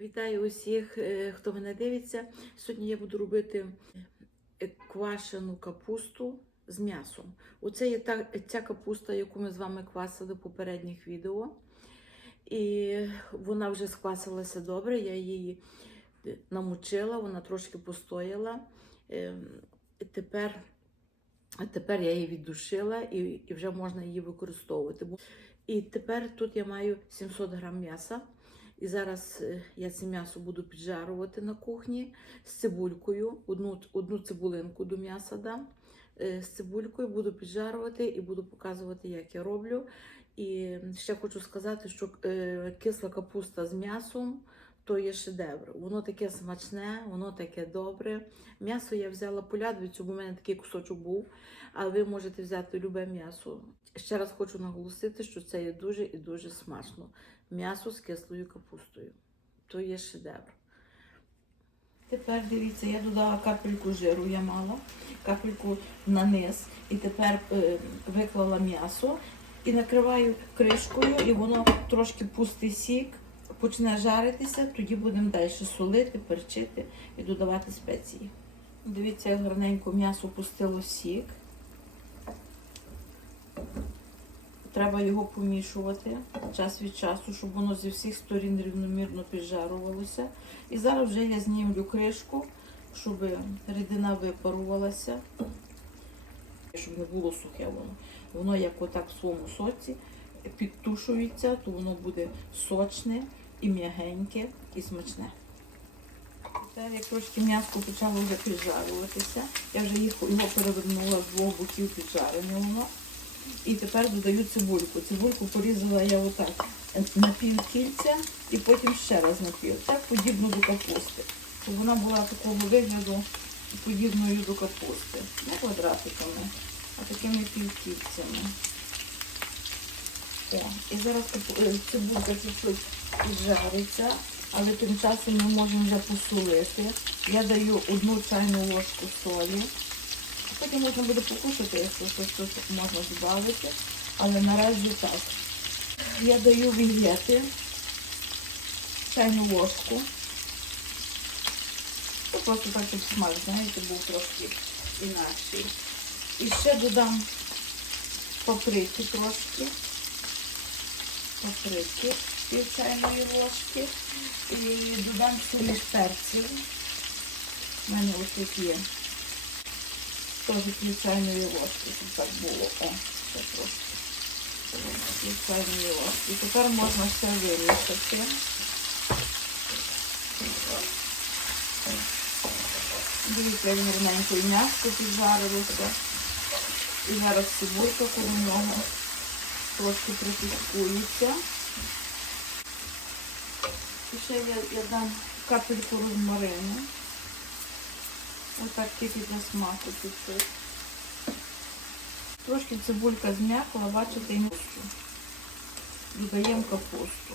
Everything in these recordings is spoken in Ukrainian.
Вітаю усіх, е, хто мене дивиться. Сьогодні я буду робити е, квашену капусту з м'ясом. Оце є та, ця капуста, яку ми з вами квасили в попередніх відео. І вона вже сквасилася добре. Я її е, намочила, вона трошки постояла. Тепер, тепер я її віддушила і, і вже можна її використовувати. І тепер тут я маю 700 грам м'яса. І зараз е, я це м'ясо буду піджарувати на кухні з цибулькою. Одну, одну цибулинку до м'яса дам е, з цибулькою, буду піджарувати і буду показувати, як я роблю. І ще хочу сказати, що е, кисла капуста з м'ясом то є шедевр. Воно таке смачне, воно таке добре. М'ясо я взяла полядвицю, бо в мене такий кусочок був. Але ви можете взяти любе м'ясо. Ще раз хочу наголосити, що це є дуже і дуже смачно. М'ясо з кислою капустою. То є шедевр. Тепер дивіться, я додала капельку жиру, я мала, капельку на низ. І тепер е, виклала м'ясо і накриваю кришкою, і воно трошки пустить сік, почне жаритися, тоді будемо далі солити, перчити і додавати спеції. Дивіться, як гарненько м'ясо пустило сік. Треба його помішувати час від часу, щоб воно зі всіх сторін рівномірно піджарувалося. І зараз вже я знімлю кришку, щоб рідина випарувалася, щоб не було сухе воно. Воно як отак в своєму соці підтушується, то воно буде сочне і м'ягеньке, і смачне. Тепер як трошки м'яско почало вже піджарюватися, я вже його перевернула з двох боків піджарене воно. І тепер додаю цибульку. Цибульку порізала я отак на пів кільця і потім ще раз на пів. Так подібно до капусти. Щоб вона була такого вигляду подібною до капусти. Не квадратиками, а такими півкільцями. О, і зараз е, цибулька чуть-чуть піджариться, але тим часом ми можемо вже посолити. Я даю одну чайну ложку солі. Потім можна буде покушати, якщо щось тут можна додати, але наразі так. Я даю вігети, чайну ложку. Це просто так, щоб смак, знаєте, був трошки інакший. І ще додам паприки трошки. Паприки пів чайної ложки. І додам суміш перців. У мене ось тут є теж чайної ложки, щоб так було. О, ще трошки. Пів чайної ложки. Тепер можна все вимішати. Дивіться, як гарненько і м'ясо піджарилося. І зараз цибулька коло нього трошки притискується. І ще я, я дам капельку розмарину. Отак тільки для смаку чуть-чуть. Трошки цибулька зм'якла, бачите, і капусту. Додаємо капусту.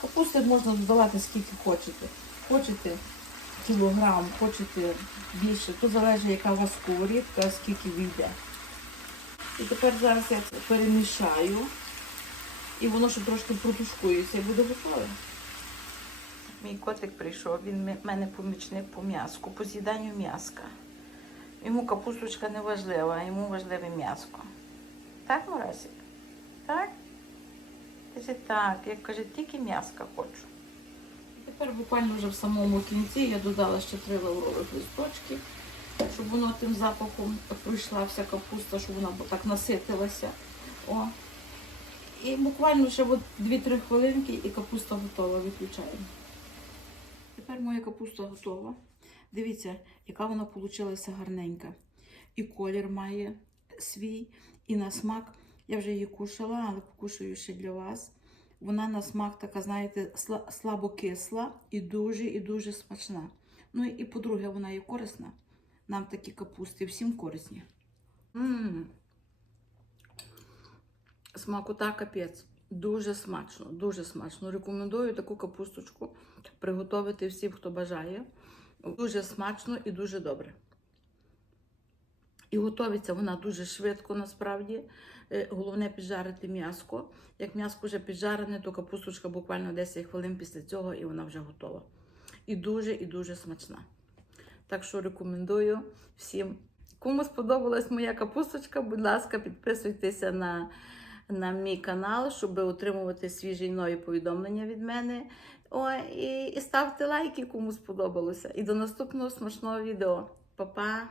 Капусти можна додавати скільки хочете. Хочете кілограм, хочете більше. То залежить, яка у вас сковорідка, скільки вийде. І тепер зараз я перемішаю. І воно ще трошки протушкується і буде готове. Мій котик прийшов, він в мене помічник по м'язку, по з'їданню м'язка. Йому капусточка не важлива, а йому важливе м'язко. Так, Мурасик? Так? Каже, так, як каже, тільки м'язка хочу. Тепер буквально вже в самому кінці я додала ще три лаврових листочки, щоб воно тим запахом пройшла вся капуста, щоб вона так наситилася. О. І буквально ще 2-3 хвилинки і капуста готова, виключаємо. Тепер моя капуста готова. Дивіться, яка вона вийшла гарненька. І колір має свій, і на смак. Я вже її кушала, але покушаю ще для вас. Вона на смак така, знаєте, сла- слабокисла і дуже і дуже смачна. Ну і по-друге, вона є корисна. Нам такі капусти всім корисні. М. Смакота капець. Дуже смачно, дуже смачно. Рекомендую таку капусточку приготувати всім, хто бажає. Дуже смачно і дуже добре. І готується вона дуже швидко насправді. Е, Головне піджарити м'яско. Як м'яско вже піджарене, то капусточка буквально 10 хвилин після цього і вона вже готова. І дуже і дуже смачна. Так що рекомендую всім. Кому сподобалась моя капусточка, будь ласка, підписуйтеся на, на мій канал, щоб отримувати свіжі нові повідомлення від мене. О, і, і ставте лайки, кому сподобалося. І до наступного смачного відео. Па-па!